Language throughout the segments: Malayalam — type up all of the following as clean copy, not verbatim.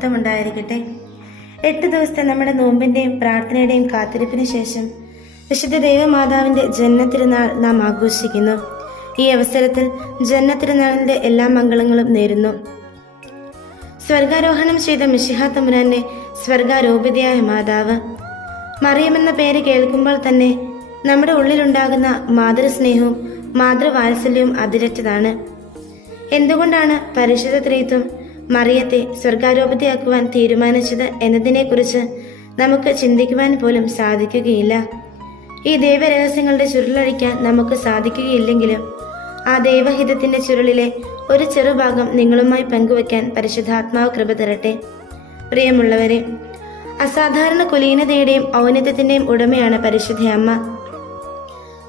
മഹത്വം ഉണ്ടായിരിക്കട്ടെ. 8 ദിവസത്തെ നമ്മുടെ നോമ്പിന്റെയും പ്രാർത്ഥനയുടെയും കാത്തിരിപ്പിന് ശേഷം വിശുദ്ധ ദൈവമാതാവിന്റെ ജന്മത്തിരുനാൾ നാം ആഘോഷിക്കുന്നു. ഈ അവസരത്തിൽ ജന്മത്തിരുനാളിന്റെ എല്ലാ മംഗളങ്ങളും നേരുന്നു. സ്വർഗാരോഹണം ചെയ്ത മിശിഹാ തമ്പുരാന്റെ സ്വർഗാരോപിതയായ മാതാവ് മറിയം എന്ന പേര് കേൾക്കുമ്പോൾ തന്നെ നമ്മുടെ ഉള്ളിലുണ്ടാകുന്ന മാതൃസ്നേഹവും മാതൃവാത്സല്യവും അതിരറ്റതാണ്. എന്തുകൊണ്ടാണ് പരിശുദ്ധ ത്രിത്വം മറിയത്തെ സ്വർഗാരോപിതയാക്കുവാൻ തീരുമാനിച്ചത് എന്നതിനെക്കുറിച്ച് നമുക്ക് ചിന്തിക്കുവാൻ പോലും സാധിക്കുകയില്ല. ഈ ദൈവരഹസ്യങ്ങളുടെ ചുരുളഴിക്കാൻ നമുക്ക് സാധിക്കുകയില്ലെങ്കിലും ആ ദൈവഹിതത്തിന്റെ ചുരുളിലെ ഒരു ചെറുഭാഗം നിങ്ങളുമായി പങ്കുവയ്ക്കാൻ പരിശുദ്ധാത്മാവ് കൃപ തരട്ടെ. പ്രിയമുള്ളവരെ, അസാധാരണ കുലീനതയുടെയും ഔന്നത്യത്തിന്റെയും ഉടമയാണ് പരിശുദ്ധ അമ്മ.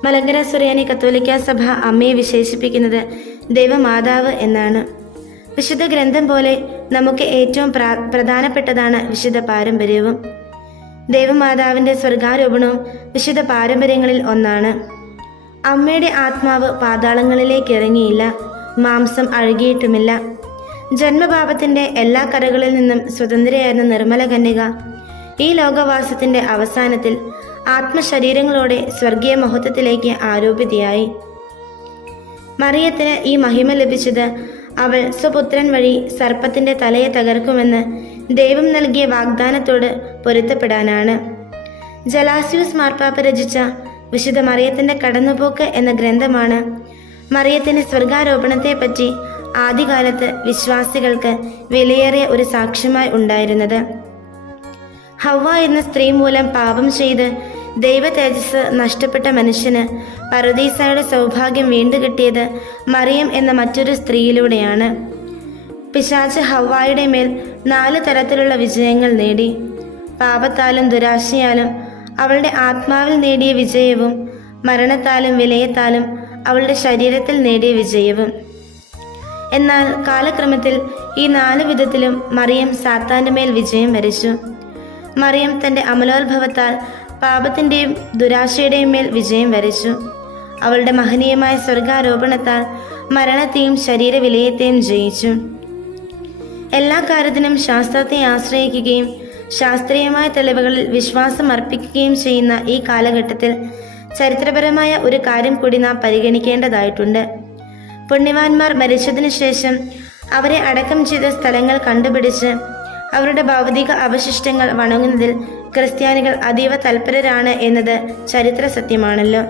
മലങ്കര സുറിയാനി കത്തോലിക്ക സഭ അമ്മയെ വിശേഷിപ്പിക്കുന്നത് ദൈവമാതാവ് എന്നാണ്. വിശുദ്ധ ഗ്രന്ഥം പോലെ നമുക്ക് ഏറ്റവും പ്രധാനപ്പെട്ടതാണ് വിശുദ്ധ പാരമ്പര്യവും. ദൈവമാതാവിന്റെ സ്വർഗാരോപണവും വിശുദ്ധ പാരമ്പര്യങ്ങളിൽ ഒന്നാണ്. അമ്മയുടെ ആത്മാവ് പാതാളങ്ങളിലേക്ക് ഇറങ്ങിയില്ല, മാംസം അഴുകിയിട്ടുമില്ല. ജന്മപാപത്തിന്റെ എല്ലാ കരകളിൽ നിന്നും സ്വതന്ത്രയായിരുന്ന നിർമ്മല കന്യക ഈ ലോകവാസത്തിന്റെ അവസാനത്തിൽ ആത്മശരീരങ്ങളോടെ സ്വർഗീയ മഹത്വത്തിലേക്ക് ആരോപിതയായി. മറിയത്തിന് ഈ മഹിമ ലഭിച്ചത് അവൾ സ്വപുത്രൻ വഴി സർപ്പത്തിന്റെ തലയെ തകർക്കുമെന്ന് ദൈവം നൽകിയ വാഗ്ദാനത്തോട് പൊരുത്തപ്പെടാനാണ്. ജലാസ്യൂസ് മാർപ്പാപ്പ രചിച്ച വിശുദ്ധ മറിയത്തിന്റെ കടന്നുപോക്ക് എന്ന ഗ്രന്ഥമാണ് മറിയത്തിന്റെ സ്വർഗാരോപണത്തെപ്പറ്റി ആദ്യകാലത്ത് വിശ്വാസികൾക്ക് വിലയേറിയ ഒരു സാക്ഷ്യമായി ഉണ്ടായിരുന്നത്. ഹവ്വ എന്ന സ്ത്രീ മൂലം പാപം ചെയ്ത് ദൈവ തേജസ് നഷ്ടപ്പെട്ട മനുഷ്യന് പറുദീസയുടെ സൗഭാഗ്യം വീണ്ടുകിട്ടിയത് മറിയം എന്ന മറ്റൊരു സ്ത്രീയിലൂടെയാണ്. പിശാച് ഹവ്വായുടെ മേൽ 4 തരത്തിലുള്ള വിജയങ്ങൾ നേടി. പാപത്താലും ദുരാശയാലും അവളുടെ ആത്മാവിൽ നേടിയ വിജയവും മരണത്താലും വിലയത്താലും അവളുടെ ശരീരത്തിൽ നേടിയ വിജയവും. എന്നാൽ കാലക്രമത്തിൽ ഈ 4 വിധത്തിലും മറിയം സാത്താന്റെ മേൽ വിജയം വരിച്ചു. മറിയം തന്റെ അമലോത്ഭവത്താൽ പാപത്തിന്റെയും ദുരാശയുടെയും മേൽ വിജയം വരിച്ചു. അവളുടെ മഹനീയമായ സ്വർഗാരോപണത്താൽ മരണത്തെയും ശരീരവിലയത്തെയും ജയിച്ചു. എല്ലാ കാര്യത്തിനും ശാസ്ത്രത്തെ ആശ്രയിക്കുകയും ശാസ്ത്രീയമായ തെളിവുകളിൽ വിശ്വാസം അർപ്പിക്കുകയും ചെയ്യുന്ന ഈ കാലഘട്ടത്തിൽ ചരിത്രപരമായ ഒരു കാര്യം കൂടി നാം പരിഗണിക്കേണ്ടതായിട്ടുണ്ട്. പുണ്യവാന്മാർ മരിച്ചതിനു ശേഷം അവരെ അടക്കം ചെയ്ത സ്ഥലങ്ങൾ കണ്ടുപിടിച്ച് അവരുടെ ഭൗതിക അവശിഷ്ടങ്ങൾ വണങ്ങുന്നതിൽ ക്രിസ്ത്യാനികൾ അതീവ തൽപരരാണ് എന്നത് ചരിത്ര സത്യമാണല്ലോ.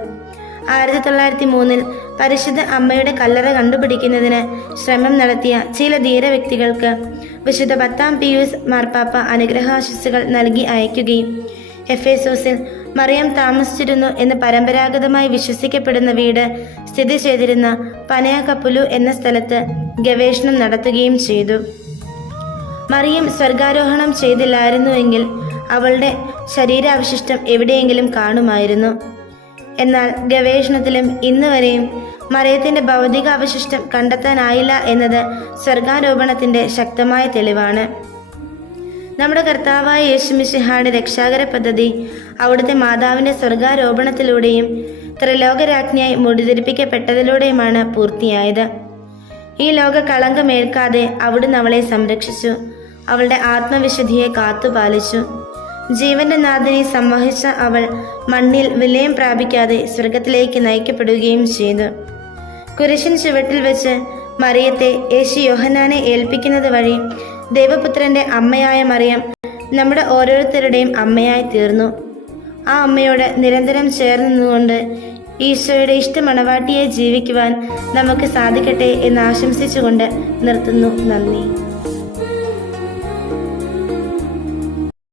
1903 പരിശുദ്ധ അമ്മയുടെ കല്ലറ കണ്ടുപിടിക്കുന്നതിന് ശ്രമം നടത്തിയ ചില ധീര വ്യക്തികൾക്ക് വിശുദ്ധ 10-ാം പിയൂസ് മാർപ്പാപ്പ അനുഗ്രഹാശിസ്സുകൾ നൽകി അയക്കുകയും എഫേസോസിൽ മറിയം താമസിച്ചിരുന്നു എന്ന് പരമ്പരാഗതമായി വിശ്വസിക്കപ്പെടുന്ന വീട് സ്ഥിതി ചെയ്തിരുന്ന പനയ കപ്പുലു എന്ന സ്ഥലത്ത് ഗവേഷണം നടത്തുകയും ചെയ്തു. മറിയം സ്വർഗാരോഹണം ചെയ്തില്ലായിരുന്നുവെങ്കിൽ അവളുടെ ശരീരാവശിഷ്ടം എവിടെയെങ്കിലും കാണുമായിരുന്നു. എന്നാൽ ഗവേഷണത്തിലും ഇന്ന് വരെയും മറിയത്തിന്റെ ഭൗതിക അവശിഷ്ടം കണ്ടെത്താനായില്ല എന്നത് സ്വർഗാരോപണത്തിന്റെ ശക്തമായ തെളിവാണ്. നമ്മുടെ കർത്താവായ യേശുമിശിഹായുടെ രക്ഷാകര പദ്ധതി അവിടുത്തെ മാതാവിന്റെ സ്വർഗാരോപണത്തിലൂടെയും ത്രിലോകരാജ്ഞിയായി മുടിതിരിപ്പിക്കപ്പെട്ടതിലൂടെയുമാണ് പൂർത്തിയായത്. ഈ ലോക കളങ്കമേൽക്കാതെ അവിടുന്ന് അവളെ സംരക്ഷിച്ചു, അവളുടെ ആത്മവിശുദ്ധിയെ കാത്തുപാലിച്ചു. ജീവന്റെ നാഥനെ സംവഹിച്ച അവൾ മണ്ണിൽ വിലയം പ്രാപിക്കാതെ സ്വർഗത്തിലേക്ക് നയിക്കപ്പെടുകയും ചെയ്തു. കുരിശിൻ ചുവട്ടിൽ വെച്ച് മറിയത്തെ യേശു യോഹന്നാനെ ഏൽപ്പിക്കുന്നത് വഴി ദൈവപുത്രന്റെ അമ്മയായ മറിയം നമ്മുടെ ഓരോരുത്തരുടെയും അമ്മയായി തീർന്നു. ആ അമ്മയോട് നിരന്തരം ചേർന്നുകൊണ്ട് ഈശോയുടെ ഇഷ്ടമണവാട്ടിയായി ജീവിക്കുവാൻ നമുക്ക് സാധിക്കട്ടെ എന്ന് ആശംസിച്ചുകൊണ്ട് നിർത്തുന്നു. നന്ദി.